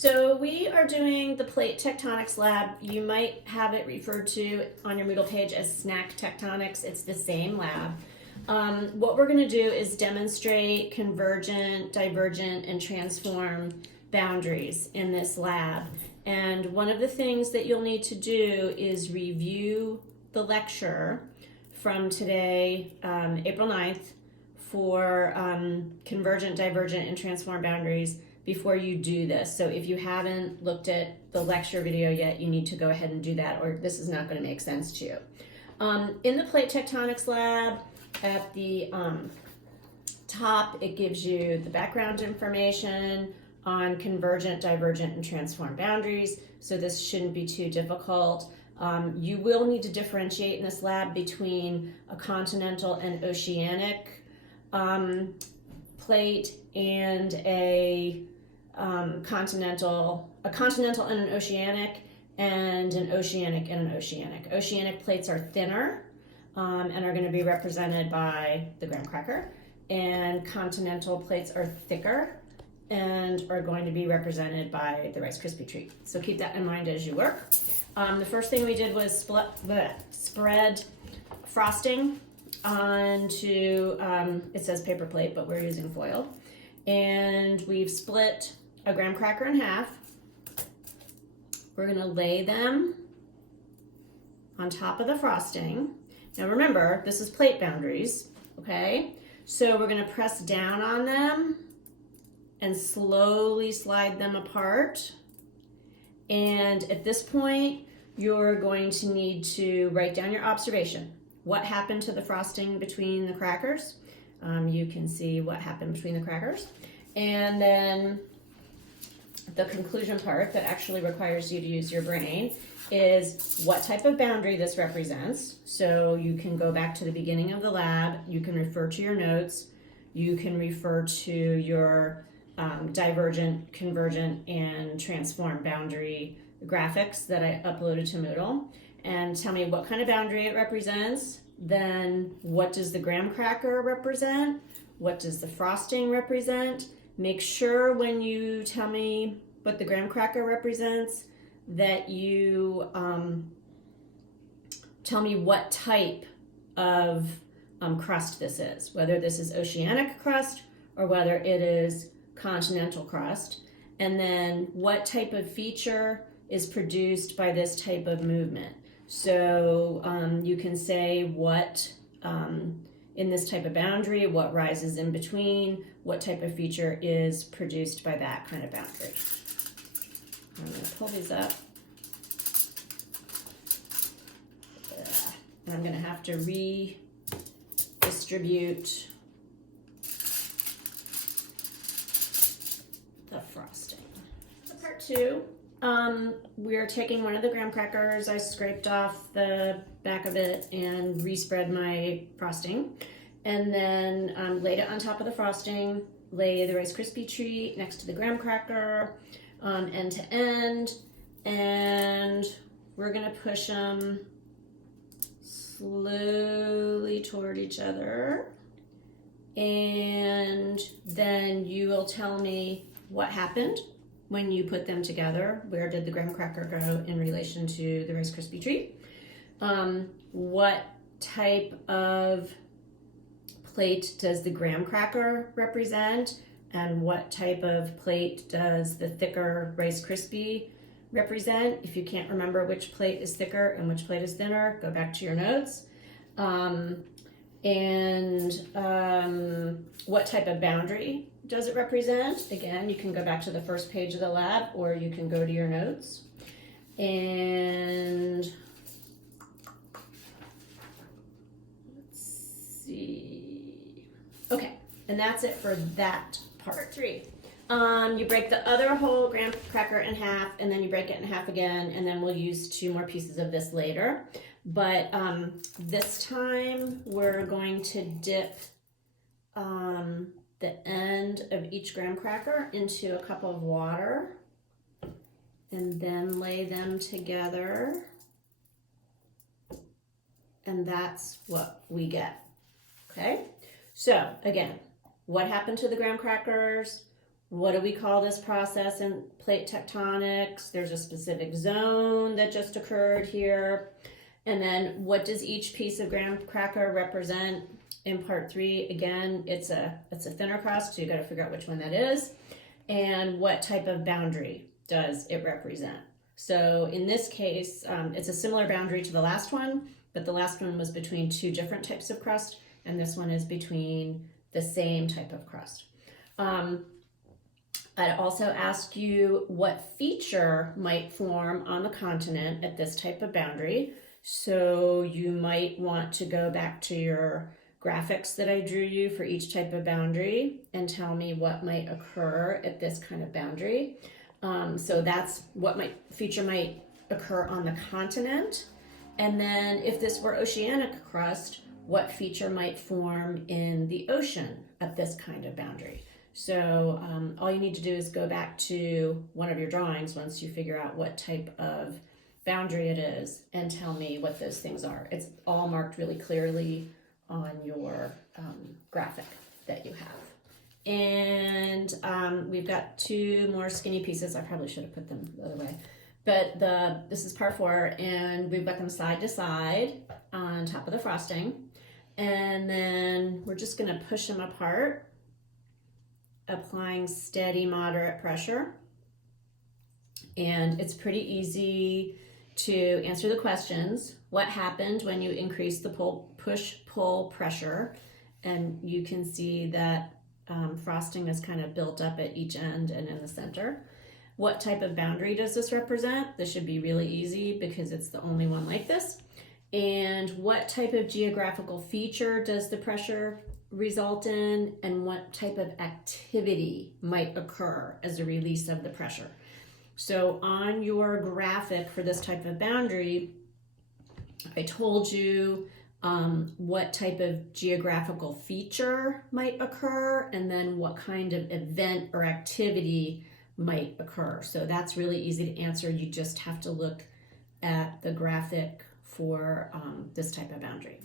So we are doing the plate tectonics lab. You might have it referred to on your Moodle page as snack tectonics. It's the same lab. What we're going to do is demonstrate convergent, divergent, and transform boundaries in this lab. And one of the things that you'll need to do is review the lecture from today, April 9th, for convergent, divergent, and transform boundaries before you do this. So if you haven't looked at the lecture video yet, you need to go ahead and do that, or this is not going to make sense to you. In the plate tectonics lab, at the top, it gives you the background information on convergent, divergent, and transform boundaries. So this shouldn't be too difficult. You will need to differentiate in this lab between a continental and oceanic plate and a continental and an oceanic, and an oceanic and an oceanic. Oceanic plates are thinner and are going to be represented by the graham cracker, and continental plates are thicker and are going to be represented by the Rice Krispie treat. So keep that in mind as you work. The first thing we did was spread frosting onto, it says paper plate, but we're using foil. And we've split a graham cracker in half. We're gonna lay them on top of the frosting. Now remember, this is plate boundaries, okay? So we're gonna press down on them and slowly slide them apart. And at this point, you're going to need to write down your observation. What happened to the frosting between the crackers? You can see what happened between the crackers. And then the conclusion part that actually requires you to use your brain is what type of boundary this represents. So you can go back to the beginning of the lab, you can refer to your notes, you can refer to your divergent, convergent, and transform boundary graphics that I uploaded to Moodle, and tell me what kind of boundary it represents. Then what does the graham cracker represent? What does the frosting represent? Make sure when you tell me what the graham cracker represents that you tell me what type of crust this is, whether this is oceanic crust or whether it is continental crust, and then what type of feature is produced by this type of movement. So you can say what, in this type of boundary, what rises in between, what type of feature is produced by that kind of boundary. I'm going to pull these up. And I'm going to have to redistribute the frosting. So part two. We're taking one of the graham crackers. I scraped off the back of it and respread my frosting, and then laid it on top of the frosting, lay the Rice Krispie treat next to the graham cracker, end to end, and we're gonna push them slowly toward each other, and then you will tell me what happened when you put them together. Where did the graham cracker go in relation to the Rice Krispie treat? What type of plate does the graham cracker represent? And what type of plate does the thicker Rice Krispie represent? If you can't remember which plate is thicker and which plate is thinner, go back to your notes. What type of boundary does it represent? Again, you can go back to the first page of the lab, or you can go to your notes. And let's see. Okay, and that's it for that part three. You break the other whole graham cracker in half, and then you break it in half again, and then we'll use 2 more pieces of this later. But this time we're going to dip the end of each graham cracker into a cup of water and then lay them together, and that's what we get. Okay, so again, what happened to the graham crackers? What do we call this process in plate tectonics? There's a specific zone that just occurred here. And then what does each piece of graham cracker represent? In part 3, again, it's a thinner crust, so you got to figure out which one that is. And what type of boundary does it represent? So in this case, it's a similar boundary to the last one, but the last one was between 2 different types of crust, and this one is between the same type of crust. I'd also ask you what feature might form on the continent at this type of boundary. So you might want to go back to your graphics that I drew you for each type of boundary and tell me what might occur at this kind of boundary. So that's what feature might occur on the continent. And then if this were oceanic crust, what feature might form in the ocean at this kind of boundary? So all you need to do is go back to one of your drawings once you figure out what type of boundary it is and tell me what those things are. It's all marked really clearly on your graphic that you have. And we've got 2 more skinny pieces. I probably should have put them the other way. But this is part 4, and we've got them side to side on top of the frosting. And then we're just gonna push them apart, applying steady, moderate pressure. And it's pretty easy to answer the questions. What happened when you increase the push-pull pressure? And you can see that frosting is kind of built up at each end and in the center. What type of boundary does this represent? This should be really easy because it's the only one like this. And what type of geographical feature does the pressure result in? And what type of activity might occur as a release of the pressure? So on your graphic for this type of boundary, I told you what type of geographical feature might occur and then what kind of event or activity might occur. So that's really easy to answer. You just have to look at the graphic for this type of boundary.